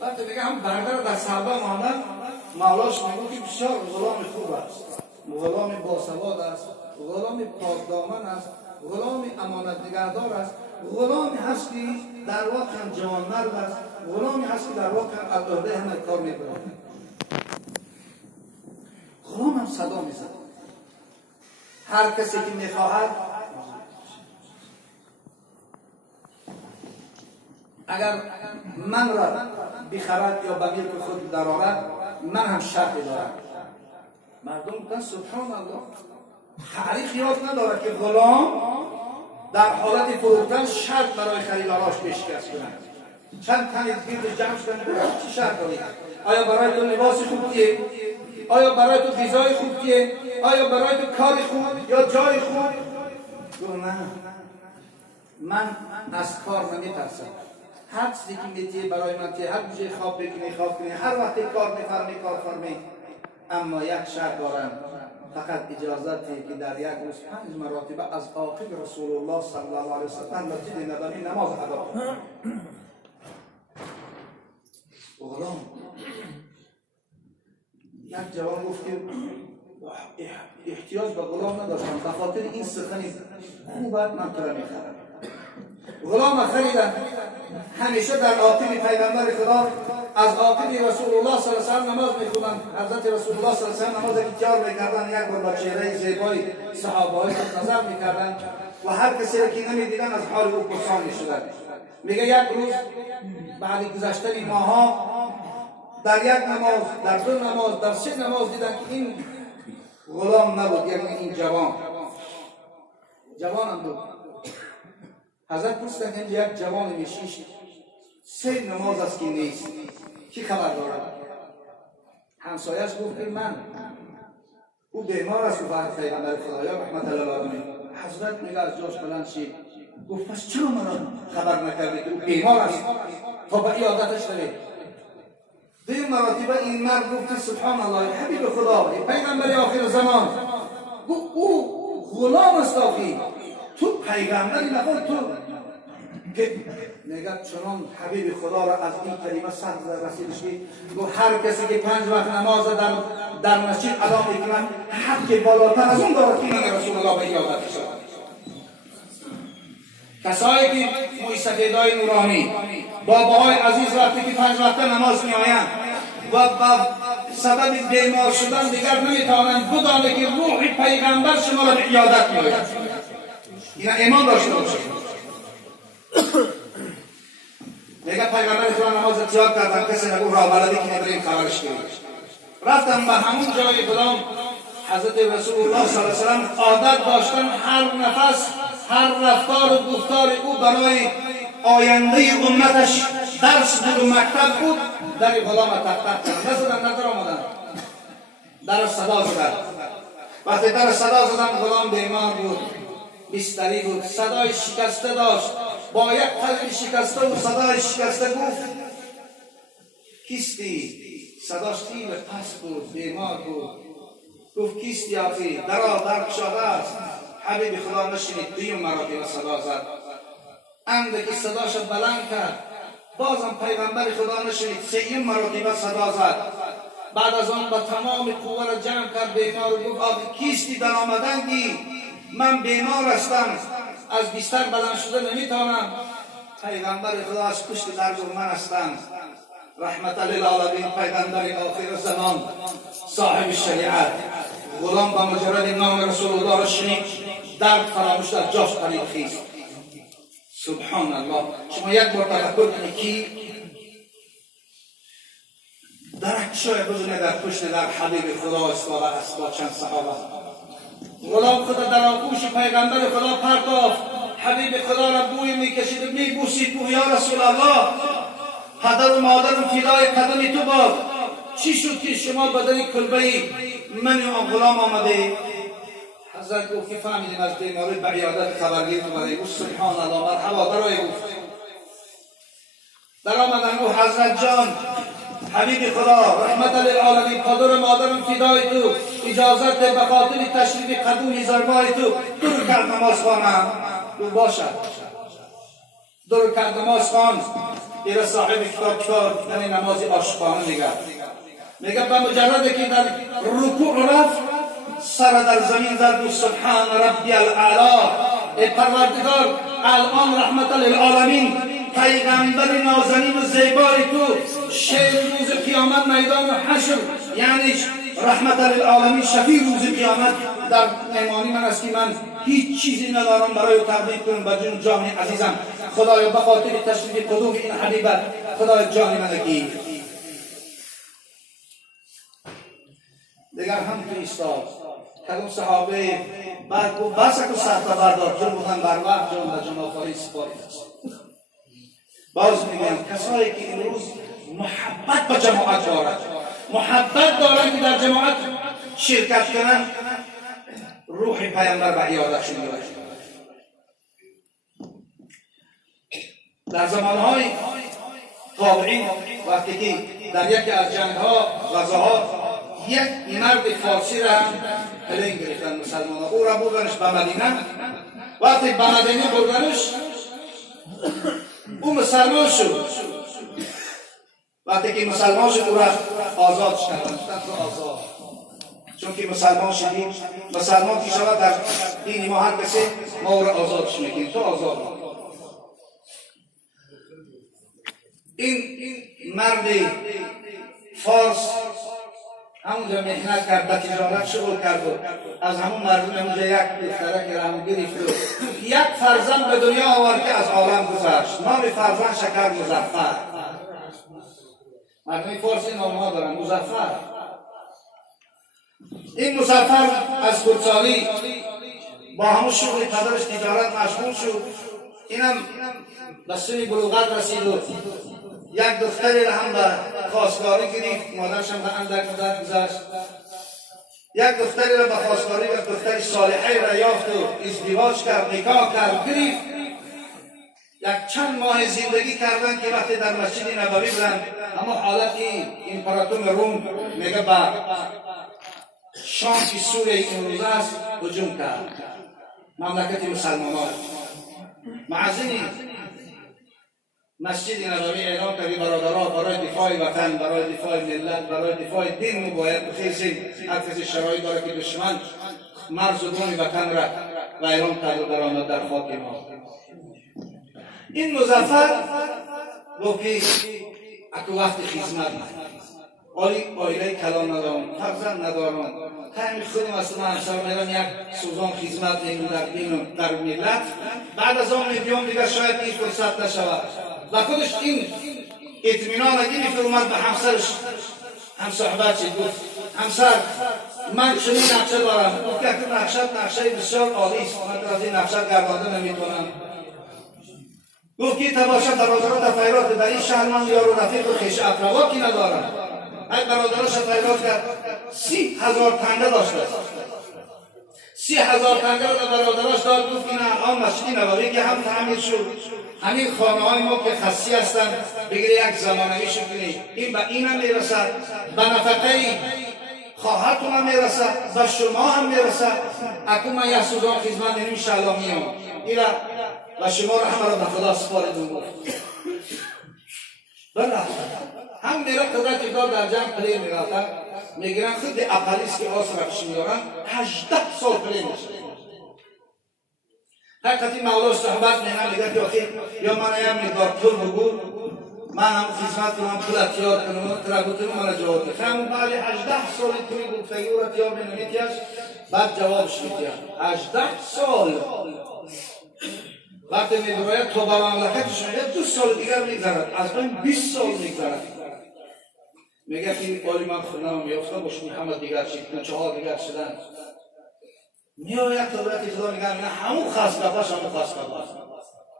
وقتی دیگه هم برادر در صحبه آمدن مولاش میگه که بسیار غلام خوب است، غلام باسواد است، غلام پاکدامن است، غلام امانت نگهدار است، غلامی هست که در واقع جوانمرد است، غلامی هست که در واقع از عهده همه کار میبرد. غلام هم صدا میزد. هر کسی که میخواهد اگر من را بخرد یا به ملک خود درآورد، من هم شرطی دارم. مردم گفتن سبحان الله، تاریخ یاد نداره که غلام در حالت فروختن شرط برای خریداراش پیشکش کنند. چند تن گرد جمع شدن، چه شرط دارید؟ آیا برای تو لباس خوب کیه؟ آیا برای تو غذای خوب کیه؟ آیا برای تو کار خوب یا جای خوب؟ گفت نه، من از کار نمیترسم. هر چیزی که میتیه برای من تیه، هر گوشه خواب بکنی خواب کنی، هر وقتی کار میفرمی کار فرمی. اما یک شرط دارم، فقط اجازتی که در یک روز 5 مرتبه از عاقب رسول الله صلی الله علیه وسلم مسجد نبوی نماز ادا کنم. غلام یک جوان گفت که احتیاج به غلام نداشتم، به خاطر این سخن خوبت من تو را میخرم. غلام خریدن. همیشه در عاقب پیغمبر خدا از عاقب رسول الله صلی الله علیه و نماز میخوندن. حضرت رسول الله صلی الله علیه و نماز که تیار میکردن، یک بار با چهره زیبای صحابه نظر میکردن و هر کسی را که نمیدیدن از حال او پرسان میشدن. میگه یک روز بعد گذشتن ماها در یک نماز، در 2 نماز، در 3 نماز دیدن که این غلام نبود، یعنی این جوان هم بود. حضرت پرسیدن که یک جوان میشیش 3 نماز است که نیست، کی خبر دارد؟ همسایش گفت که من، او بیمار است. و پیغمبر خدایا رحمت الله علیه حضرت میگه از جاش بلند شید، گفت پس چرا منو خبر نکردی که او بیمار است تا به عیادتش روید؟ 2 مرتبه این مرد گفت سبحان الله، حبیب خدا، پیغمبر آخر زمان، گفت او غلام است آخی، تو پیغمبری نخور تو که میگه چنان حبیب خدا را از این کلمه صد رسیدش که گفت هر کسی که 5 وقت نماز در مسجد ادا میکنه حق بالاتر از اون دارد که من رسول الله به عیادت شد. کسایی که موی سفیدای نورانی باباهای عزیز وقتی که 5 وقت نماز میآیند و با سبب بیمار شدن دیگر نمیتوانند بدانند که روح پیغمبر شما را به عیادت میآید. اینا ایمان داشته باشید. میگه پیغمبر خدا نماز تیار کردن، کسی نگو راه بلدی که نداریم خبرش کنیم. رفتم به همون جای کدام حضرت رسول الله صلی الله علیه وسلم عادت داشتن هر نفس، هر رفتار و گفتار او برای آینده امتش درس بود و مکتب بود. در غلام تق تق کردن، نزدن، ندر آمدن، در صدا زدن. وقتی در صدا زدن غلام بیمار بود، بستری بود، صدای شکسته داشت، با یک قلب شکسته و صدای شکسته گفت کیستی؟ صداش تیل پس بود، بیمار بود. گفت کیستی آخی؟ در کشاده است. حبیب خدا نشنید، 2 مرتبه صدا زد. اندکی صداش بلند کرد، بازم پیغمبر خدا نشنید، 3 مرتبه صدا زد. بعد از آن با تمام قوه را جمع کرد بیمار و گفت آخی کیستی در آمدنگی؟ من بیمار هستم، از بستر بلند شده نمیتونم. پیغمبر خدا از پشت در گفت من هستم، رحمت للعالمین، پیغمبر آخر زمان، صاحب شریعت. غلام با مجرد نام رسول الله را شنید، درد فراموش در جاش قریب خیست. سبحان الله. شما یک بار تفکر کنید که درکشای بدونه در پشت در حبیب خدا استواره است با چند صحابه. غلام خدا در آغوش پیغمبر خدا پرتافت، حبیب خدا را بوی میکشید و میبوسید. یا رسول الله، پدر و مادرم فدای قدم تو باد، چی شد که شما بدن کلبه من و غلام آمده؟ حضرت گفت که فهمیدیم از بیماری به عیادت خبرگیر اومده. گفت سبحان الله، مرحبا. برای گفت در آمدن گفت حضرت جان، حبیب خدا رحمت للعالمین، پدر و مادرم فدای تو، اجازت به خاطر تشریف قدوم زربای تو 2 رکعت نماز خوانم. گفت باشد. 2 رکعت نماز خوان. این صاحب کتاب یعنی نماز عاشقانه میگه به مجرد که در رکوع رفت سر در زمین زد و سبحان ربی الاعلی، ای پروردگار الان رحمت للعالمین پیغمبر نازنین و زیبای تو شیر روز قیامت میدان حشر یعنی رحمت للعالمین شفیع روز قیامت در ایمانی من است که من هیچ چیزی ندارم برای تقدیم کنم به جون جان عزیزم. خدایا به خاطر تشریف قدوم این حبیبت خدای جان من گیر. دیگر هم تو ایستاد کدوم صحابه بعد گفت بس که سخت بردار چون بودن بر وقت جان به جناب خالی سپارید است. باز میگم کسایی که این روز محبت به جماعت دارند، محبت دارند که در جماعت شرکت کنند، روح پیامبر به عیادتشون می‌آید. در زمانهای تابعین وقتی که در یکی از جنگ‌ها غزاها یک مرد فارسی را پلنگ گرفتن مسلمان او را بردنش به مدینه. وقتی به مدینه بردنش او مسلمان شد. وقتی که مسلمان شد او را آزاد کردن آزاد، چون که مسلمان شدیم مسلمان که شود در دین ما هر کسی ما او را آزادش میکنیم تو آزاد. این مرد فارس همونجا محنت کرد به تجارت شروع کرد و از همون مردم همونجا یک دختره که همون گرفت و یک فرزند به دنیا آورد که از عالم گذشت. نام فرزند شکر مظفر. مردم فارسی نامها دارن مظفر. این مظفر از خردسالی با همون شغل پدرش تجارت مشغول شد. اینم به سن بلوغت رسید و یک دختری را هم به خواستگاری گرفت. مادرش هم به اندک مدت گذشت. یک دختری را به خواستگاری و دختری صالحه را یافت و ازدواج کرد، نکاح کرد، گرفت. یک چند ماه زندگی کردن که وقتی در مسجد نبوی بودن اما حالتی امپراتور روم میگه به شام که سوره امروزه است هجوم کرد مملکت مسلمانان. معزینی مسجد نبوی اعلام کرد برادرها برای دفاع وطن، برای دفاع ملت، برای دفاع دین ما باید بخیزیم. هر کسی شرایط داره که دشمن مرز و بوم وطن را ویران کرد و درآمد در خاک ما. این مظفر گفت که اکو وقت خدمت آیله کلان ندارم، فرزند ندارم، تایم خودم اصلا همسر میرم یک سوزان خدمت نمیم در دین و در ملت. بعد از آن بیام دیگر شاید این فرصت نشود و خودش این اطمینان گرفت و اومد به همسرش هم صحبت شد. گفت همسر من چنین نقشه دارم. گفت که نقشه بسیار عالی است، من از این نقشه گردانده نمیتونم. گفت که تباشد برادرات فیرات در این شهر من یارو رفیق و خویش اقربا کی ندارم. یک برادرش فیرات کرد 30,000 تنگه داشته. 30,000 تنگه را برادرش داد. گفت این الان مسجد نبوی که هم تعمیر شد، همین خانه های ما که خاصی هستند بگیری یک زمانوی شکنی، این به این هم میرسد، به نفقه خواهرتون هم میرسد، به شما هم میرسد. اکنون من یک سوزان خدمت نیم انشاءالله میام این و شما را همه را به خدا سپاردم. گفت بله هم میره قدرت دار در جنگ پلی میرفتن میگیرن خود اپالیس که آس را کشی میارن 18 سال پلی میشه. حقیقتی مولا صحبت میگن که آخی یا من ایم نگار پول بگو من هم خدمت کنم پول اتیار کنم ترگوتنو من جواب کنم. همون بعد 18 سال توی گفتگی او را اتیار نمیتیاش بعد جوابش میتیاش 18 سال. وقتی میگوید تو با مملکتش میگه 2 سال دیگر میگذرد، از بین 20 سال میگذرد. میگه که بالی من خونم میافتم باش محمد دیگر شد 4 دیگر شدن میاد یک طبیعت خدا میگه نه همون خاصگاهش همون خاصگاه است.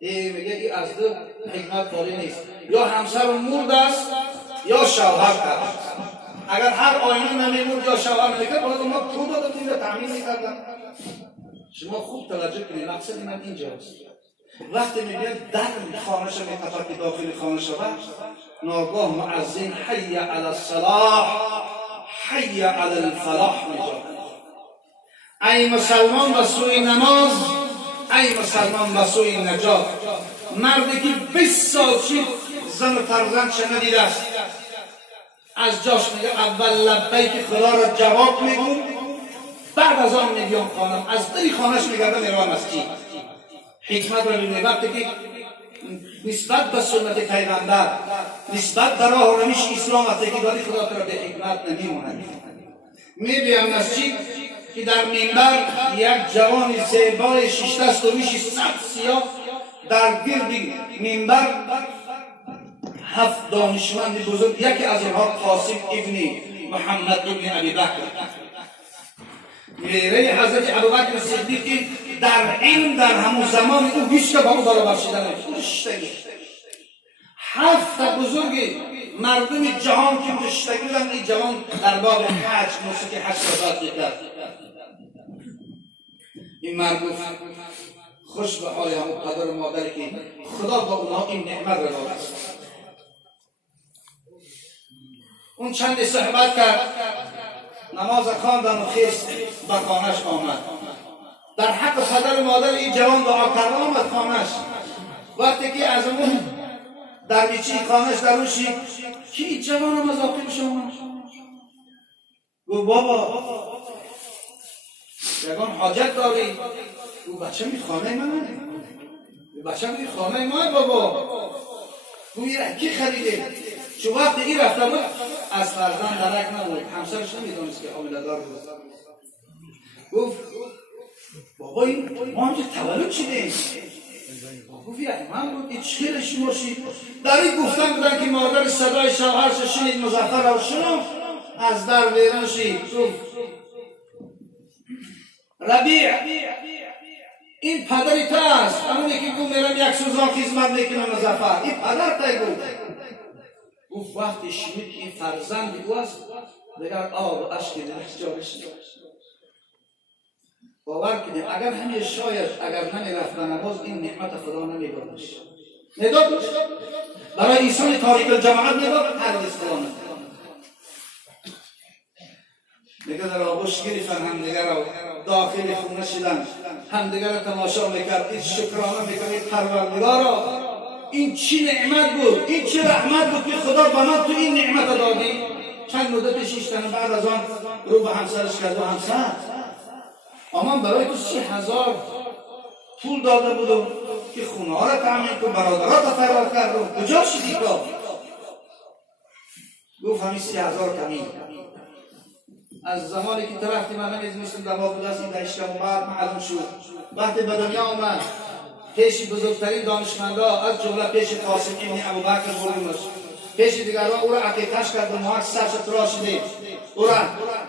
این میگه این از دو حکمت کاری نیست، یا همسر مرد است یا شوهر است. اگر هر آینه نمیمرد یا شوهر میگه باید ما پول دادم اینو تامین میکردم. شما خوب توجه کنید مقصد من اینجاست. وقتی میگه در خانه‌ش میتفت که داخل خانه شود ناگاه مؤذن حی علی الصلاح حی علی الفلاح میگه ای مسلمان به سوی نماز، ای مسلمان به سوی نجات. مردی که 20 سال شد زن و فرزند شنیده است. از جاش میگه اول لبیک خدا را جواب میگم، بعد از آن میگم خانم. از دری خانهش میگرده میروه مسجد. حکمت را ببینید، وقتی که نسبت به سنت پیغمبر، نسبت به راه و روش اسلام اعتقادی خدا را به حکمت نمیموند. میبینم مسجد که در منبر یک جوان زیبای 6 دست و ریش سبز سیاه در گرد منبر 7 دانشمند بزرگ، یکی از اینها قاسم ابن محمد ابن ابی بکر، میره حضرت ابوبکر صدیق در علم در همون زمان او هیچ که با او برابر شده نیست. 7 بزرگ مردم جهان که رشته بودن، این جوان در باب حج موسیقی حج صحبت میکرد. این مرد خوش به حال همون پدر و مادری که خدا با اونها این نعمت را داده است. اون چند صحبت کرد، نماز خواندن و خیست به خانهش آمد. در حق پدر و مادر این جوان دعا کرد، آمد خانهش. وقتی که از اون در بیچی خانهش درون شید که این جوان هم از آقیب شما گو بابا یکان حاجت داری؟ گو بچه می خانه منه، بچه می خانه ما بابا. گو این کی خریده؟ چون وقتی این رفته بود از فرزند درک نبود، همسرش نمیدونست که حامله دار بود. گفت بابا این ما همچه تولد چیدیم؟ گفت یک من بود این چخیرش باشید. در این گفتن بودن که مادر صدای شوهرش شنید، مظفر رو شنید، از در بیرون شید. گفت ربیع این پدری تو است، همونی که گفت میرم یک سوزان خدمت میکنم مظفر، این پدر تای گفت. گفت وقتی شنید که این فرزندی او است، دیگر آب و اشک دلش جارش داشت. باور کنید اگر همین شاید اگر نمیرفت به نماز این نعمت خدا نمیدادش. ندادش برای انسان تاریک الجماعت نداد، هرگز خدا نداد. میگه در آغوش گرفتن همدیگر را داخل خونه شدن، همدیگر را تماشا میکرد. این شکرانه میکنید پروردگارا این چی نعمت بود، این چه رحمت بود که خدا به من تو این نعمت دادی. چند مدت 6 سنه بعد از آن رو به همسرش کرد و همسر اما برای تو 30,000 پول داده بودم که خونه ها را تامین کن، برادرات فرار کردم، کجا شدی تو؟ گفت همین 30,000 کمی. از زمانی که طرفتی من نمیدونستم دوا بوده است، این دشتم اومد معلوم شد. وقتی به دنیا آمد پیش بزرگترین دانشمندا از جمله پیش قاسم ابن ابوبکر بردیمش، پیش دیگران او را عقیقه‌اش کرد و موهاش سرش تراشیده. او را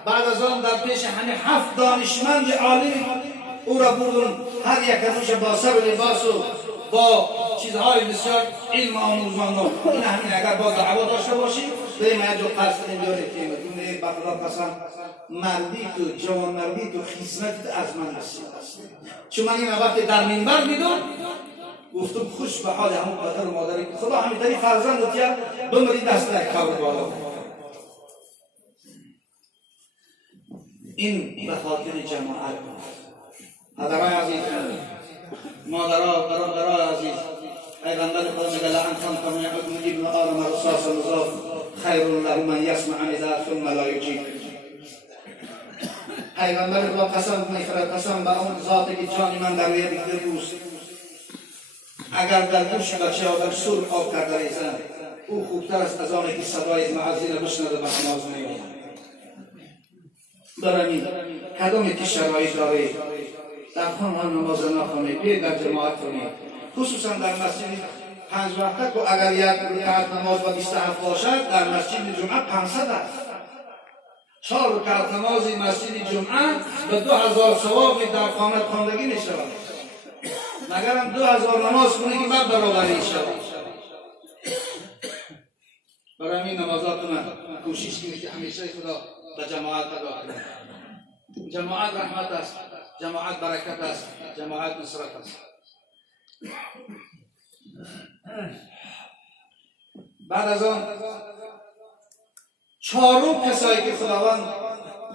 بعد از آن در پیش همین 7 دانشمند عالم او را بردن، هر یک ازش با سر و لباس و با چیزهای بسیار علم آموزان. این همین اگر با دعوا داشته باشی بریم جو قصد اینجوری که میگه به خدا قسم مردی تو جوان مردی تو خدمت از من هست. چون من این وقتی در منبر دیدم گفتم خوش به حال همون پدر و مادری که خدا همینطوری فرزند دیا بمری دست در کار بالا. این به خاطر جماعت پدرای عزیز، مادرها، برادرای عزیز، پیغمبر خدا میگه لعن کن یعبدون ابن آدم رصاص مضاف خیر له من یسمع نداء ثم لا یجیب. پیغمبر خدا قسم میخورد، قسم به اون ذاتی که جان من در روی دیگر اوست، اگر در گوش بچه ها در سر آب کرده ریزند او خوبتر است از آنی که صدای معزین بشنده به نماز نمیآید. برای کدامی که شرایط داری در خانه نماز نخوانید، بیاید در جماعت کنید، خصوصا در مسجد 5 وقته که اگر یک رکعت نماز با 27 باشد در مسجد جمعه 500 است. 4 رکعت نماز مسجد جمعه به 2000 ثواب در خانه خواندگی میشود. مگر هم 2000 نماز کنی که بعد برابری شود. برای همین نمازاتون کوشش کنید که همیشه خدا به جماعت ادا کنید. جماعت رحمت است، جماعت برکت است، جماعت نصرت است. بعد از آن 4 کسایی که خداوند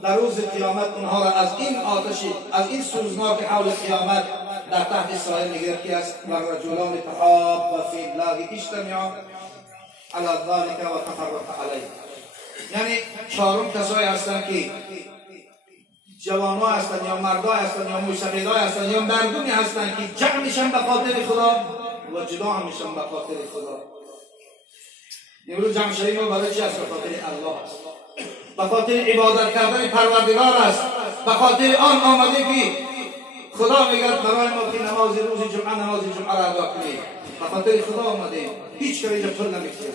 در روز قیامت اونها را از این آتش، از این سوزناک حول قیامت در تحت سایه نگرفته است. و رجلان تحابا فی الله اجتمعا علی ذلك و تفرق علیه. یعنی چهارم کسایی هستند که جوان‌ها هستند یا مردها هستند یا موسیقی‌ها هستند یا مردمی هستند که جمع میشن به خاطر خدا و جدا هم میشن به خاطر خدا. امروز جمع شدیم ما برای چی است؟ به خاطر الله است، به خاطر عبادت کردن پروردگار است، به خاطر آن آمده که خدا میگه برای ما که نماز روز جمعه را ادا کنید. به خاطر خدا آمده، هیچ کاری جا پول نمی‌کنه.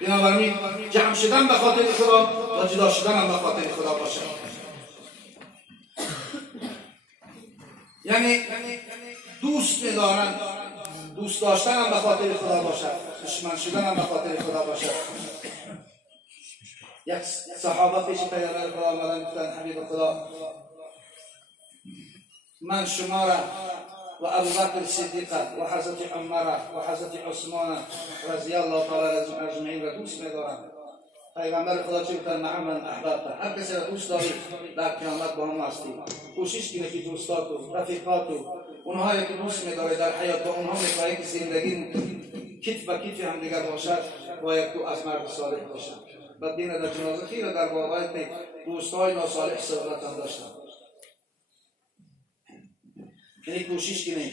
بنابراین جمع شدن به خاطر خدا و جدا شدن هم به خاطر خدا باشه. یعنی دوست می‌دارن، دوست داشتن هم به خاطر خدا باشد، دشمن شدن هم به خاطر خدا باشد. یک صحابه پیش پیامبر خدا آمدن گفتن حبیب خدا من شما را و ابوبکر صدیق و حضرت عمر و حضرت عثمان رضی الله تعالی عنهم اجمعین را دوست می‌دارم. پیغمبر خدا چه گفتن؟ نعم من احببت. هر کسی را دوست داری در قیامت با هم هستی. کوشش کنید که دوستاتو، رفیقاتو، اونهایی که دوست می‌داری در حیات با اونها می‌خواهی که زندگی کتف به کتف هم دیگر باشد، باید تو از مرد صالح باشد. بعد دین در جنازه خیلی در واقعیت دوستای ناصالح صحبت هم داشتن. یعنی کوشش کنید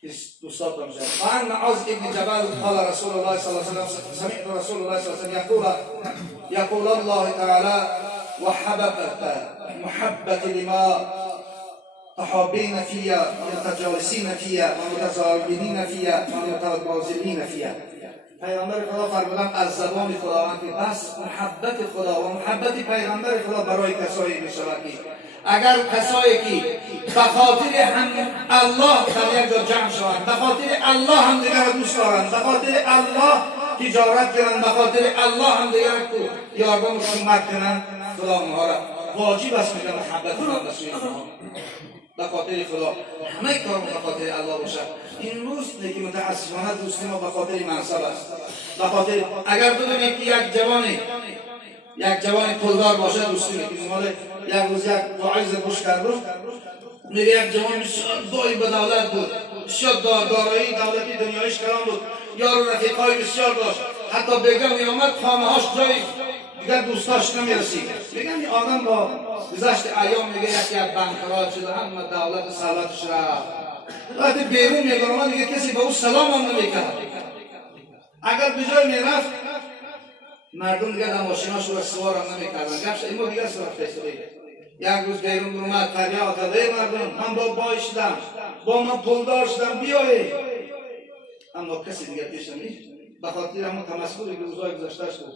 که دوستات باشد. وعن معاذ ابن جبل قال رسول الله صلی الله علیه و سلم سمعت رسول الله صلی الله علیه و سلم يقول الله تعالى وحببت محبت لما تحابين فيها ومتجالسين فيها ومتزاورين فيها ومتبازلين فيها. پیغمبر خدا فرمودند از زبان خداوند که بس محبت خدا و محبت پیغمبر خدا برای کسایی میشود که اگر کسایی که به خاطر هم الله در یک جا جمع شوند، به خاطر الله هم دیگر را دوست دارند، به خاطر الله تجارت کنند، به خاطر الله هم دیگر یاردان و کمک کنند، خدا اونها را واجب است میگه محبت کنند به خاطر خدا. همه کار به خاطر الله باشد. این روز که متاسفانه دوستی ما به خاطر منصب است. به خاطر اگر بدونید که یک جوان پولدار باشه دوستی میکنیم. مال یک روز یک واعظ گوش کردم میگه یک جوان بسیار دایی به دولت بود، بسیار دارایی دولتی دنیایش کلام بود، یار و رفیقای بسیار داشت، حتی بیگم میامد خانه‌هاش جای دیگر دوستاش نمیرسید. میگم این آدم با گذشت ایام میگه یکی از بنکرها شده همه دولت سلطش رفت. وقتی بیرون میگرامد دیگه کسی به او سلام هم نمیکرد. اگر به جای میرفت مردم دیگه در ماشیناش رو سوار هم نمیکردن. گفت این ما دیگه سوار فیسبوک. یک روز بیرون برمد فریاد کرد ای مردم من با بای شدم، با من پولدار شدم بیایید. اما کسی دیگه پیش نمیاد. به خاطر همون تمسخری که روزهای گذشته‌اش بود.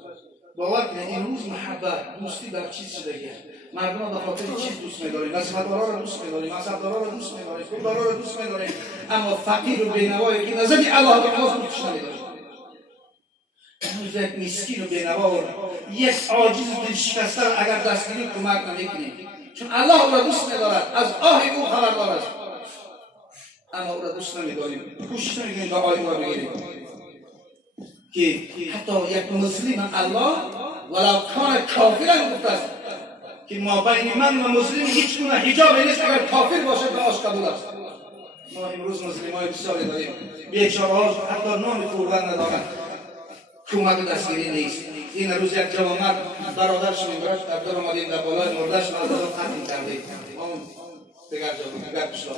باور کنید این روز محبت دوستی در چیز شدگی. مردم به خاطر چیز دوست می‌داریم، نصیحت‌دارا را دوست می‌داریم، مذهب‌دارا را دوست می‌داریم، پولدارا را دوست می‌داریم، اما فقیر و بی‌نوایی که نزدی الله به نماز دوستش نمی‌داریم. امروز یک مسکین و بی‌نوا و یک عاجز و دلشکسته اگر دستگیری کمک نمی‌کنیم، چون الله او را دوست می‌دارد، از آه او خبردار است، اما او را دوست نمی‌داریم. کوشش نمی‌کنیم دعای او را بگیریم که حتی یک مسلم الله ولو کان کافرا گفته است که ما بین من و مسلم هیچ گونه حجابی نیست، اگر کافر باشد دعاش قبول است. ما امروز مسلمای بسیاری داریم بیچاره‌ها حتی نان خوردن ندارند، حکومت دستگیری نیست. این روز یک جوان برادرش می‌گوید در آمدیم در بالای مرده‌اش مردم قتل کردیم. اون دیگر جوان پشلا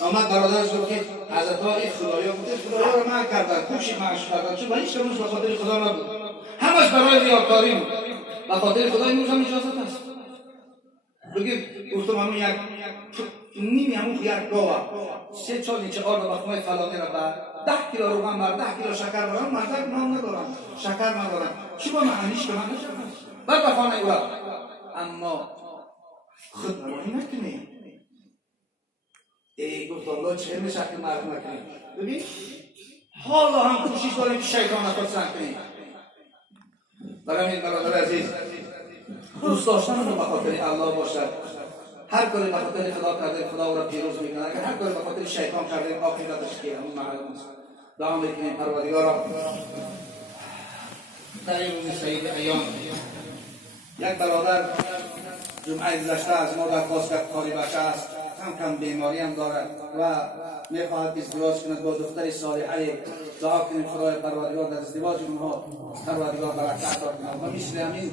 آمد برادرش گفت که حضرت‌ها این خدایا بوده، خدایا رو من کردن، کوشش معاش کردن، چون هیچ کمش به خاطر خدا نبود، همش برای ریاکاری بود. به خاطر خدا این روز هم اجازت است. بگید گفتم همون یک نیمی همون یک گاوه 3 چال نیچه آرد و خمای فلانی را بر 10 کیلو روغن بر 10 کیلو شکر برم مردک نام ندارم، شکر ندارم، چی با معنیش که من نشم بر بخانه او را، اما خود نمایی نکنیم. گفت الله چه علم شکل مردم نکنیم. ببین حالا هم کوشش داریم که شیطان خود سنگ کنیم. برای این برادر عزیز دوست داشتن رو به خاطر الله باشد. هر کاری به خاطر خدا کردیم خدا او را پیروز میکنه. اگر هر کاری به خاطر شیطان کردیم آخرتش که همون معلوم است. دعا میکنیم پروردگارا در این روز سعید ایام یک برادر جمعه گذشته از ما درخواست کرد کاری بچه است، کم بیماری هم دارد و میخواهد ازدواج کند با دختر صالحه، دعا کنیم خدای پروردگار در ازدواج اونها پروردگار برکت عطا کند و مثل همین